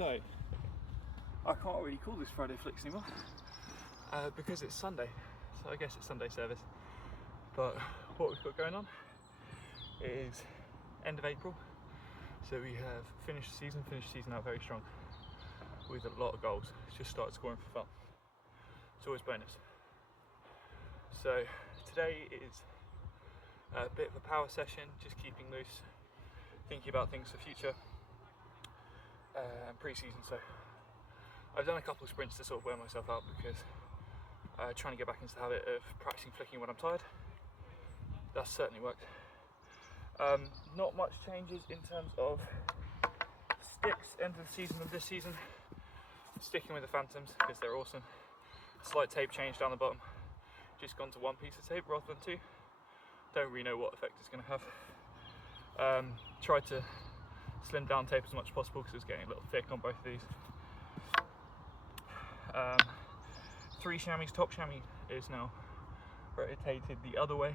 So, I can't really call this Friday Flicks anymore because it's Sunday, so I guess it's Sunday service. But what we've got going on is end of April, so we have finished the season out very strong with a lot of goals. Just started scoring for fun. It's always bonus. So today is a bit of a power session, just keeping loose, thinking about things for future and pre-season. So I've done a couple of sprints to sort of wear myself out because trying to get back into the habit of practicing flicking when I'm tired. That's certainly worked. Not much changes in terms of sticks end of the season and this season. Sticking with the Phantoms because they're awesome. Slight tape change down the bottom. Just gone to one piece of tape rather than two. Don't really know what effect it's going to have. Tried to slim down tape as much as possible because it's getting a little thick on both of these. 3 chamois, top chamois is now rotated the other way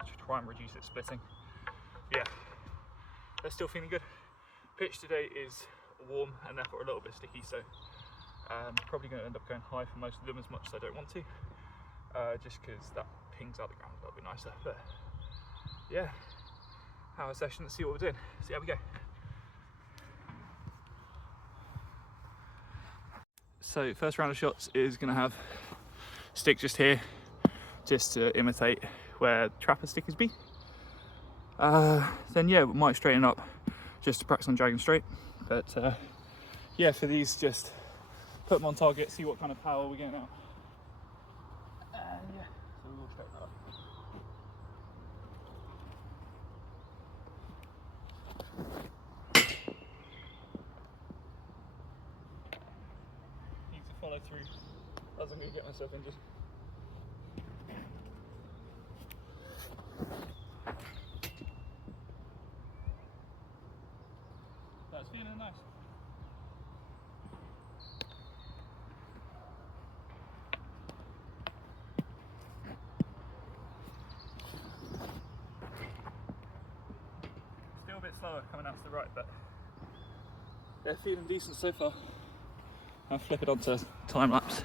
to try and reduce it splitting. Yeah, they're still feeling good. Pitch today is warm and therefore a little bit sticky, so probably going to end up going high for most of them as much as I don't want to, just because that pings out the ground a little bit nicer. But yeah, power session, let's see what we're doing, see how we go. So first round of shots is going to have stick just here, just to imitate where trapper stickers be. Then yeah, we might straighten up just to practice on dragging straight. But yeah, for these, just put them on target, see what kind of power we're getting out. And yeah, so we will straighten that up. Need to follow through, otherwise I'm going to get myself injured. That's feeling nice. Still a bit slower coming out to the right, but they're feeling decent so far. I'll flip it onto time lapse.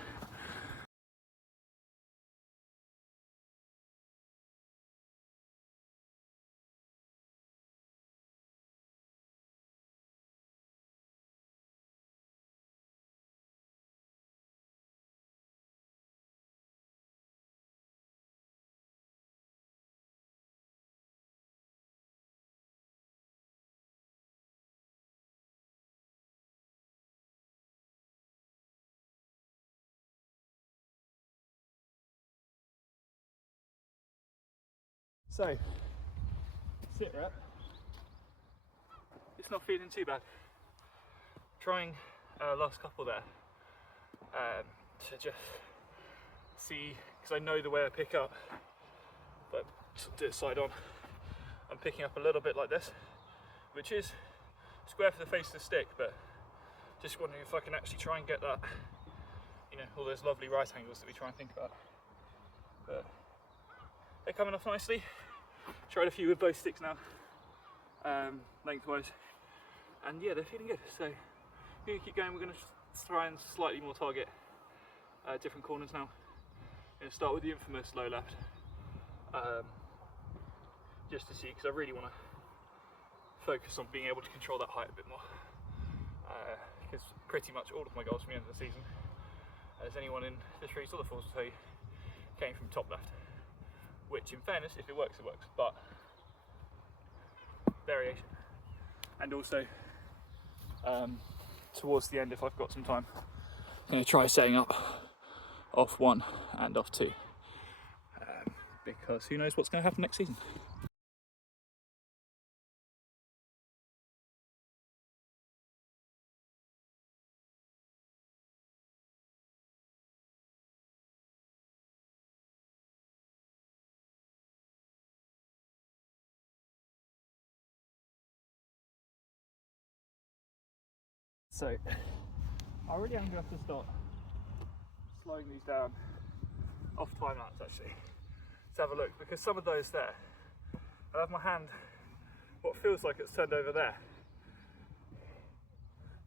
So, sit rep. It's not feeling too bad. Trying last couple there to just see, because I know the way I pick up, but do it side on. I'm picking up a little bit like this, which is square for the face of the stick, but just wondering if I can actually try and get that, you know, all those lovely right angles that we try and think about. But they're coming off nicely. Tried a few with both sticks now, lengthwise, and yeah, they're feeling good. So we're going to keep going. We're going to try and slightly more target different corners now. Going to start with the infamous low left, just to see, because I really want to focus on being able to control that height a bit more, because pretty much all of my goals from the end of the season, as anyone in this race or the force will tell you, came from top left. Which, in fairness, if it works, but variation. And also, towards the end, if I've got some time, I'm going to try setting up off 1 and off 2, because who knows what's going to happen next season. So, I really am going to have to start slowing these down off time lapse actually. Let's have a look, because some of those there, I have my hand, what feels like it's turned over there.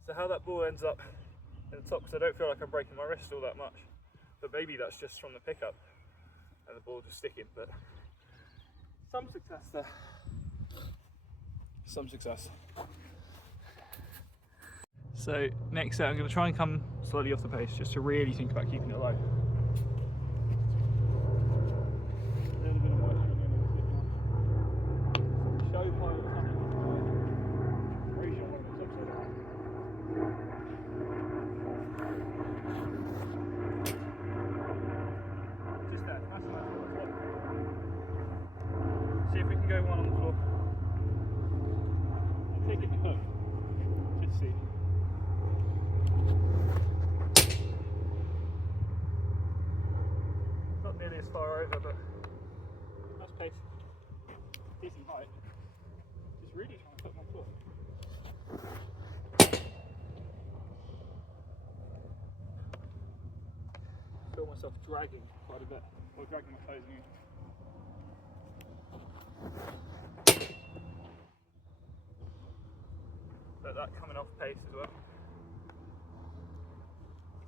So how that ball ends up in the top, because I don't feel like I'm breaking my wrist all that much, but maybe that's just from the pickup and the ball just sticking, but some success there. Some success. So next set I'm going to try and come slightly off the pace just to really think about keeping it low. A little bit of moisture on the end of the foot now. Show pilot coming. Very sure one of those upside down. Just there, that's a nice little flip. See if we can go one on the floor. I'm taking the hook. Just see. Not nearly as far over, but that's pace. Decent height. Just really trying to put my foot. Feel myself dragging quite a bit, or dragging my toes in. But that coming off pace as well.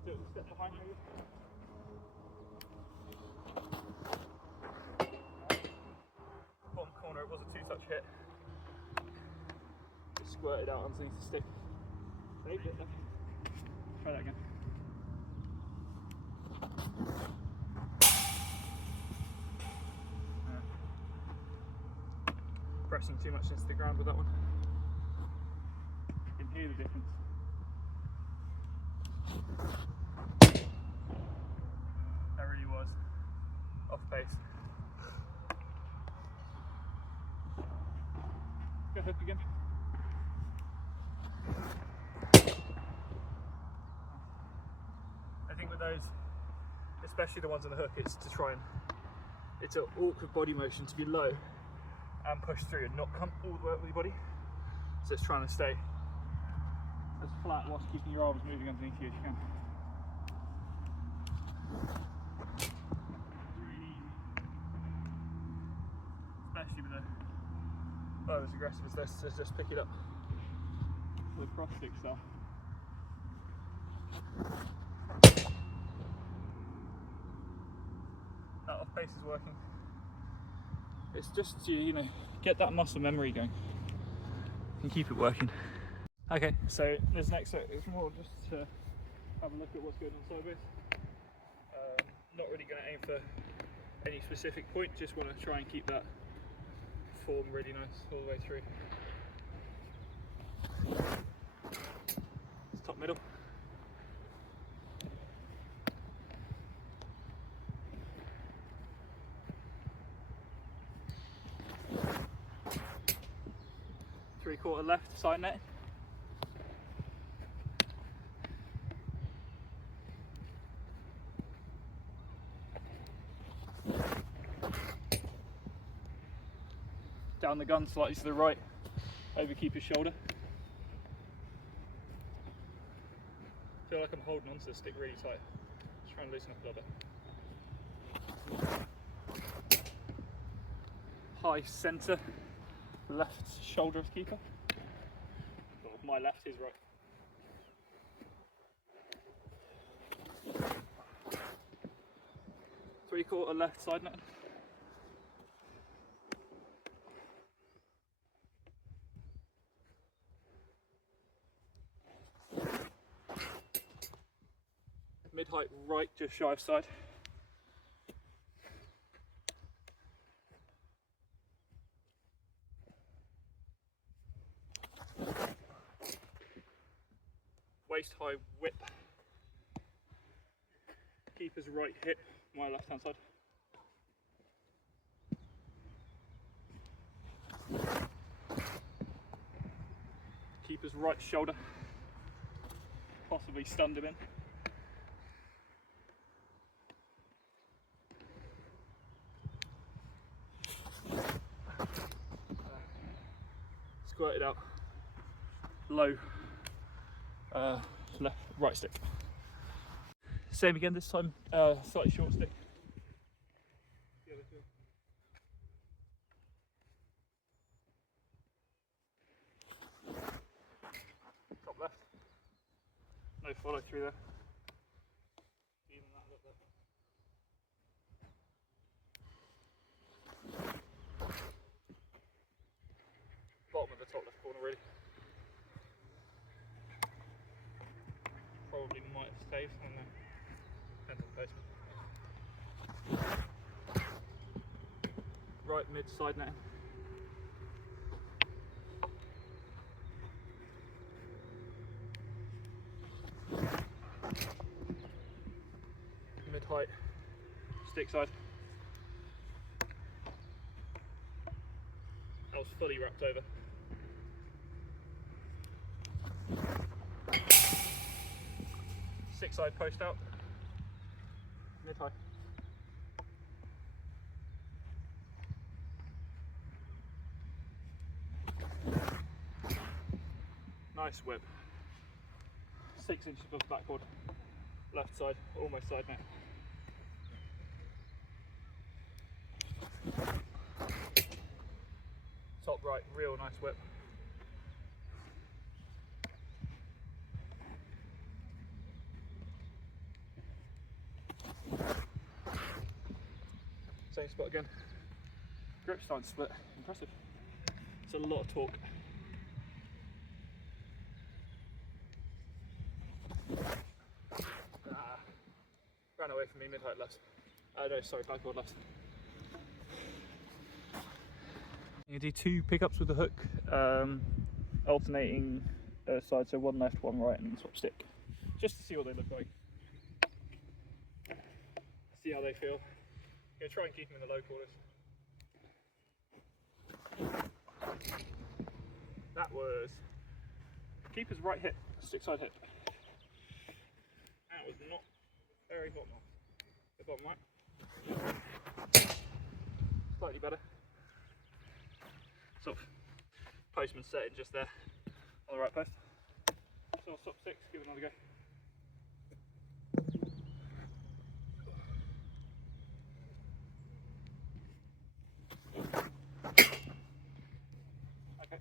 Do it a step behind maybe. Bottom corner, it was a two-touch hit. Just squirted out underneath the stick. Saved it though. Try that again. Pressing too much into the ground with that one. You can hear the difference. That really was off pace. Go hook again. I think with those, especially the ones on the hook, it's to try and, it's an awkward body motion to be low and push through and not come all the way up with your body. So it's trying to stay as flat whilst keeping your arms moving underneath you as you can. It's really easy. Especially with a bow as aggressive as this, to just pick it up with cross stick stuff. That off pace is working. It's just to, you know, get that muscle memory going and keep it working. Okay, so this next set is more just to have a look at what's going on sideways. Not really going to aim for any specific point, just want to try and keep that form really nice all the way through. It's top middle. Three-quarter left, side net. Down the gun slightly to the right, over keeper's shoulder. Feel like I'm holding onto the stick really tight. Just trying to loosen up a little bit. High centre, left shoulder of keeper. Or my left, his right. Three-quarter left side net. Mid-height right, just shy of side. Waist high whip. Keeper's right hip, my left hand side. Keeper's right shoulder. Possibly stunned him in. Squirted out. Low. Left, right stick. Same again this time, slightly short stick. The other two. Top left. No follow through there. Even that a little bit. Bottom of the top left corner really. Probably might have stayed, I don't know. Depends on the placement. Right mid side netting. Mid height, stick side. That was fully wrapped over. Stick side post out. Mid high. Nice whip. 6 inches above backboard. Left side, almost side net. Top right, real nice whip. Same spot again. Grip starting to split. Impressive. It's a lot of torque. Ran away from me mid-height left. No, sorry, backboard left. You do 2 pickups with the hook, alternating sides, so one left, one right, and then swap stick, just to see what they look like. See how they feel. I'm gonna try and keep them in the low quarters. That was keeper's right hip, stick side hip. That was not very bottom off. The bottom right. Slightly better. Sort of postman setting just there on the right post. So I'll stop 6, give it another go. Okay,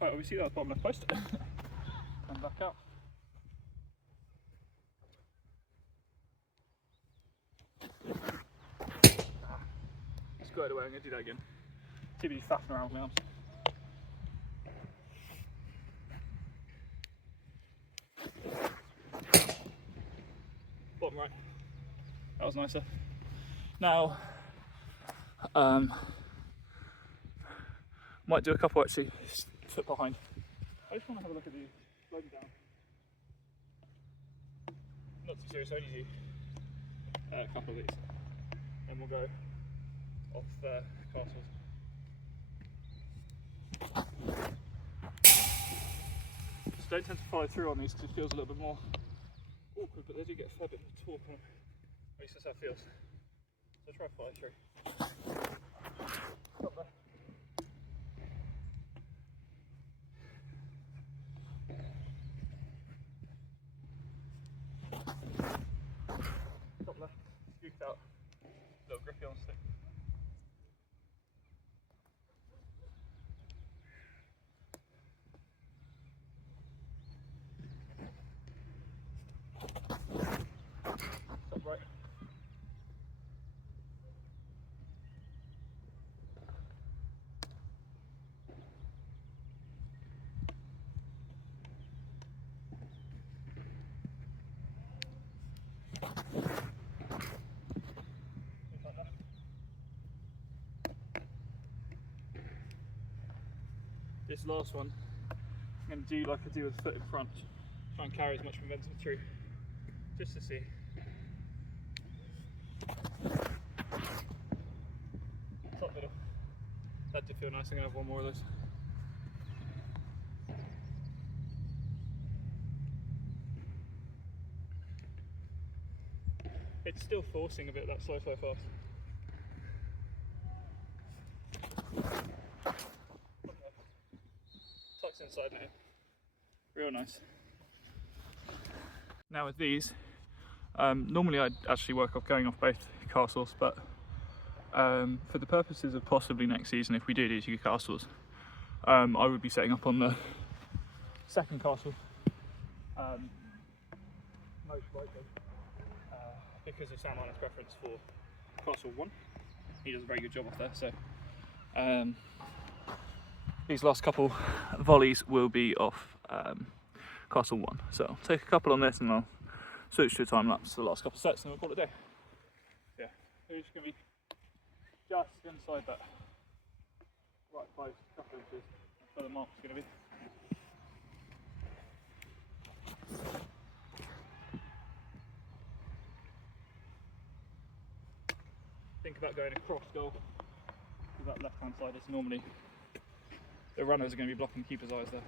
right, obviously that was bottom left post. Come back out. Squared away, I'm going to do that again. TBD faffing around with my arms. Bottom right. That was nicer. Now, might do a couple actually, foot behind. I just want to have a look at these, slow them down. Not too serious, only do a couple of these. Then we'll go off castles. Just don't tend to follow through on these because it feels a little bit more awkward, but they do get a fair bit of torque on them. At least that's how it feels. So try to follow through. Stop there. Top left, scooped out, a little grippy on the stick. Top right. This last one, I'm going to do like I do with the foot in front, try and carry as much momentum through, just to see. Top middle. That did feel nice, I'm going to have one more of those. It's still forcing a bit, that slow fast. Tucks inside now. Real nice. Now with these, normally I'd actually work off going off both castles, but for the purposes of possibly next season, if we do do 2 castles, I would be setting up on the second castle most likely, because of Sam Arnott's preference for Castle 1. He does a very good job off there, so these last couple volleys will be off Castle 1. So I'll take a couple on this and I'll switch to a time lapse for the last couple of sets and we'll call it a day. Yeah, we're just going to be just inside that right post, a couple inches. That's where the mark's going to be. Think about going across goal to that left hand side. It's normally the runners are going to be blocking keeper's eyes there.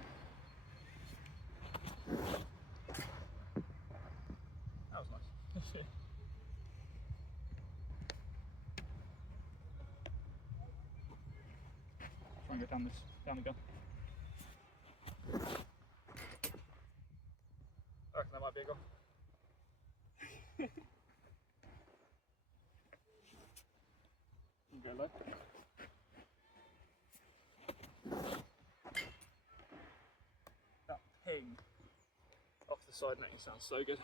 That was nice. Try and go down the gun. I reckon that might be a goal. Go low. That ping off the side netting sounds so good.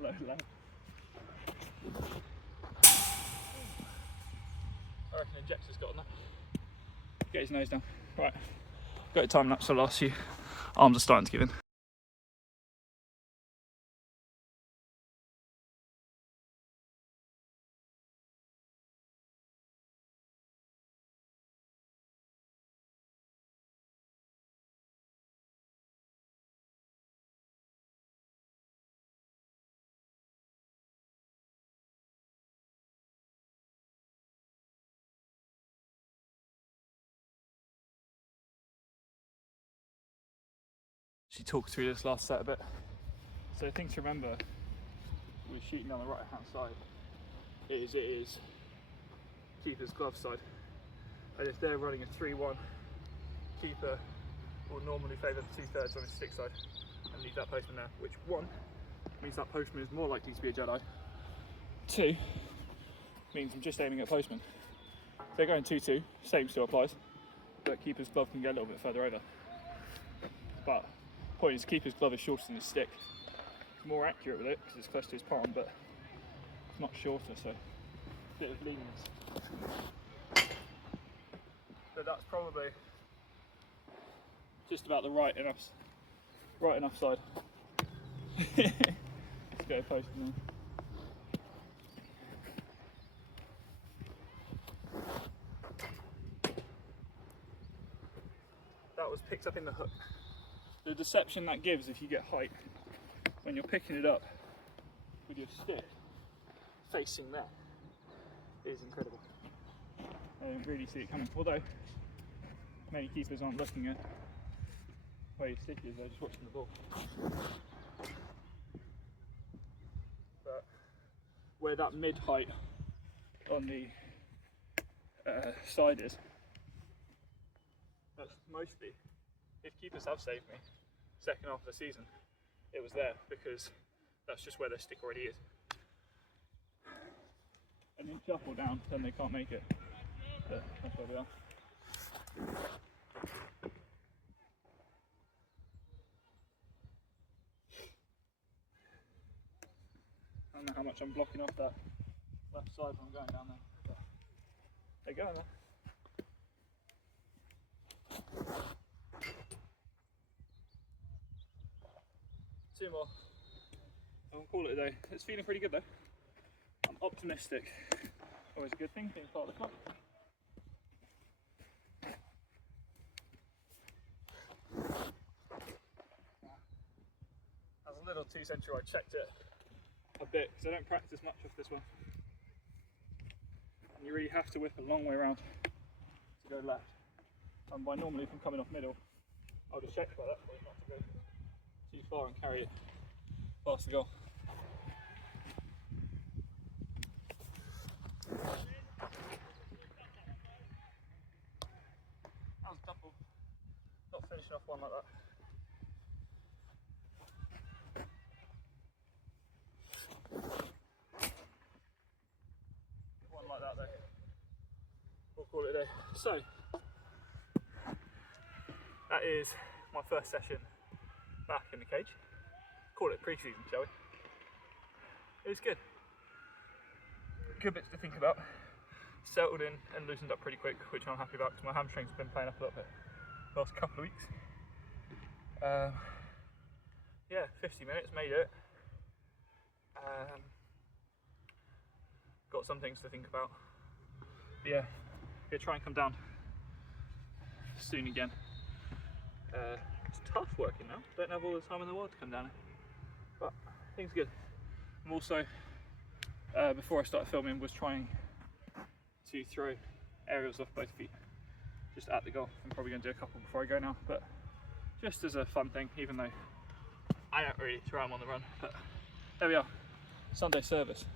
Low, low. I reckon Injector's got on that. Get his nose down. Right, got a time lapse for the last few. Arms are starting to give in. She talked through this last set a bit. So the thing to remember with shooting on the right hand side is it is keeper's glove side. And if they're running a 3-1, keeper will normally favour the 2/3 on his stick side and leave that postman there, which 1 means that postman is more likely to be a Jedi. 2 means I'm just aiming at postman. If they're going 2-2, same still applies, but keeper's glove can get a little bit further over. But point is, keeper's glove is shorter than his stick. It's more accurate with it because it's close to his palm, but it's not shorter, so a bit of lenience. But that's probably just about the right enough side. Let's go post now. That was picked up in the hook. The deception that gives if you get height when you're picking it up with your stick facing there is incredible. I don't really see it coming, although many keepers aren't looking at where your stick is, they're just watching the ball. But where that mid height on the side is, that's mostly, if keepers have saved me second half of the season, it was there because that's just where their stick already is. An inch up or down, then they can't make it. But that's where we are. I don't know how much I'm blocking off that left side when I'm going down there. But they're going there. Two more. I'll call it a day. It's feeling pretty good though. I'm optimistic. Always a good thing, being part of the club. I was a little too central. I checked it a bit because I don't practice much off this one. And you really have to whip a long way around to go left. And by normally, if I'm coming off middle, I'll just check by that point not to go too far and carry it past the goal. That was double. Not finishing off one like that. One like that though. We'll call it a day. So, that is my first session back in the cage. Call it pre-season, shall we? It was good. Good bits to think about. Settled in and loosened up pretty quick, which I'm happy about because my hamstrings have been playing up a little bit the last couple of weeks. Yeah, 50 minutes, made it. Got some things to think about. But yeah, gonna try and come down soon again. It's tough working now. Don't have all the time in the world to come down here, but things are good. I'm also, before I started filming, was trying to throw aerials off both feet, just at the goal. I'm probably going to do a couple before I go now, but just as a fun thing, even though I don't really throw them on the run. But there we are, Sunday service.